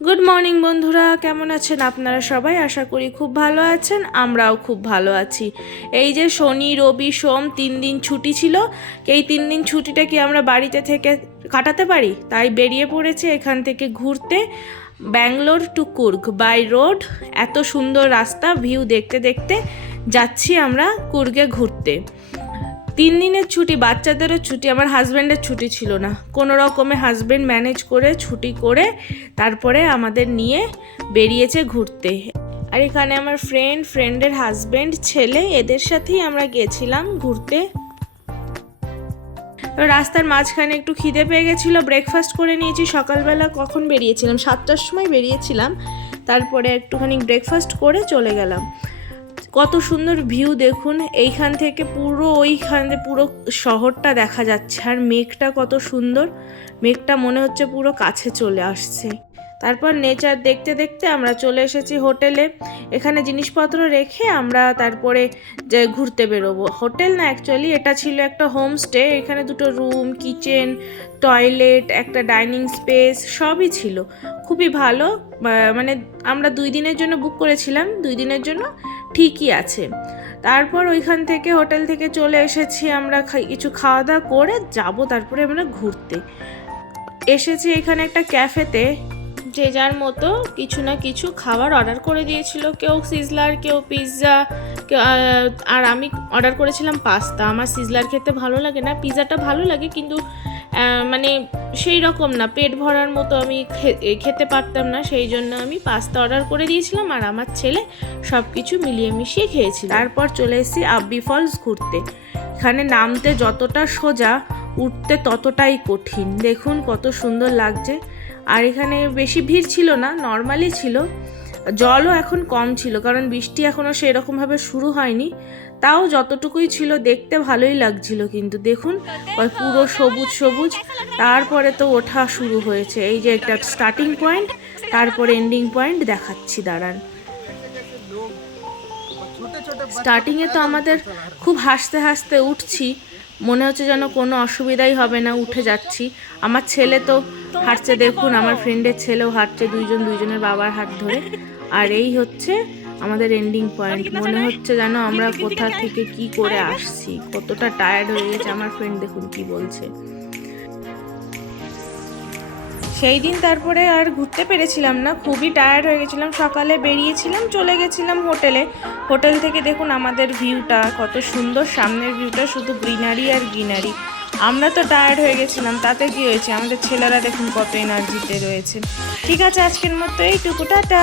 Good morning বন্ধুরা, কেমন আছেন আপনারা সবাই? আশা করি খুব ভালো আছেন, আমরাও খুব ভালো আছি। এই যে শনি রবি সোম 3 দিন ছুটি ছিল, এই 3 দিন ছুটিটা কি আমরা বাড়িতে থেকে কাটাতে পারি? তাই বেরিয়ে পড়েছে এখান থেকে ঘুরতে Bangalore to Coorg by road. এত সুন্দর রাস্তা, ভিউ দেখতে দেখতে যাচ্ছি আমরা কুর্গে ঘুরতে। 3 দিনের ছুটি, বাচ্চাদেরও ছুটি, আমার হাজব্যান্ডের ছুটি ছিল না। কোনো রকমে হাজব্যান্ড ম্যানেজ করে ছুটি করে তারপরে আমাদের নিয়ে বেরিয়েছে ঘুরতে। আর এখানে আমার ফ্রেন্ডের হাজব্যান্ড, ছেলে, এদের সাথেই আমরা গেছিলাম ঘুরতে। রাস্তার মাঝখানে একটু খিদে পেয়ে গেছিলো, ব্রেকফাস্ট করে নিয়েছি। সকালবেলা কখন বেরিয়েছিলাম? 7টার সময় বেরিয়েছিলাম। তারপরে একটুখানি ব্রেকফাস্ট করে চলে গেলাম। কত সুন্দর ভিউ দেখুন, এইখান থেকে পুরো শহরটা দেখা যাচ্ছে। আর মেঘটা কত সুন্দর, মেঘটা মনে হচ্ছে পুরো কাছে চলে আসছে। তারপর নেচার দেখতে দেখতে আমরা চলে এসেছি হোটেলে। এখানে জিনিসপত্র রেখে আমরা তারপরে যে ঘুরতে বেরোবো। হোটেল না, অ্যাকচুয়ালি এটা ছিল একটা হোমস্টে। এখানে 2টো রুম, কিচেন, টয়লেট, একটা ডাইনিং স্পেস সবই ছিল। খুবই ভালো। মানে আমরা 2 দিনের জন্য বুক করেছিলাম, 2 দিনের জন্য ঠিকই আছে। তারপর ওইখান থেকে হোটেল থেকে চলে এসেছি আমরা, কিছু খাওয়া দাওয়া করে যাবো তারপরে আমরা ঘুরতে। এসেছি এখানে একটা ক্যাফেতে, যে যার মতো কিছু না কিছু খাবার অর্ডার করে দিয়েছিল। কেউ সিজলার, কেউ পিৎজা, আর আমি অর্ডার করেছিলাম পাস্তা। আমার সিজলার খেতে ভালো লাগে না, পিৎজাটা ভালো লাগে কিন্তু মানে সেই রকম না, পেট ভরার মতো আমি খেতে পারতাম না, সেই জন্য আমি পাস্তা অর্ডার করে দিয়েছিলাম। আর আমার ছেলে সব কিছু মিলিয়ে মিশিয়ে খেয়েছিল। তারপর চলে এসেছি আব্বি ফলস ঘুরতে। এখানে নামতে যতটা সোজা, উঠতে ততটাই কঠিন। দেখুন কত সুন্দর লাগছে। আর এখানে বেশি ভিড় ছিল না, নর্মালি ছিল। জলও এখন কম ছিল, কারণ বৃষ্টি এখনও সেরকমভাবে শুরু হয়নি। তাও যতটুকুই ছিল দেখতে ভালোই লাগছিল। কিন্তু দেখুন পুরো সবুজ সবুজ। তারপরে তো ওঠা শুরু হয়েছে। এই যে একটা স্টার্টিং পয়েন্ট, তারপরে এন্ডিং পয়েন্ট দেখাচ্ছি, দাঁড়ান। স্টার্টিংয়ে তো আমাদের খুব হাসতে হাসতে উঠছি, মনে হচ্ছে যেন কোনো অসুবিধাই হবে না, উঠে যাচ্ছি। আমার ছেলে তো হাঁটছে, দেখুন আমার ফ্রেন্ডের ছেলেও হাঁটছে, দুইজনের বাবার হাত ধরে। আর এই হচ্ছে আমাদের এন্ডিং পয়েন্ট। মনে হচ্ছে যেন আমরা কোথা থেকে কি করে আসছি। কতটা টায়ার্ড হয়ে গেছে আমার ফ্রেন্ড, দেখুন কি বলছে। সেই দিন তারপরে আর ঘুরতে পেরেছিলাম না, খুবই টায়ার্ড হয়ে গেছিলাম। সকালে বেরিয়েছিলাম, চলে গেছিলাম হোটেলে। হোটেল থেকে দেখুন আমাদের ভিউটা কত সুন্দর, সামনের ভিউটা শুধু গ্রিনারি আর গ্রিনারি। আমরা তো টায়ার্ড হয়ে গেছিলাম, তাতে কি হয়েছে, আমাদের ছেলেরা দেখুন কত এনার্জিতে রয়েছে। ঠিক আছে, আজকের মতো এইটুকু, টাটা।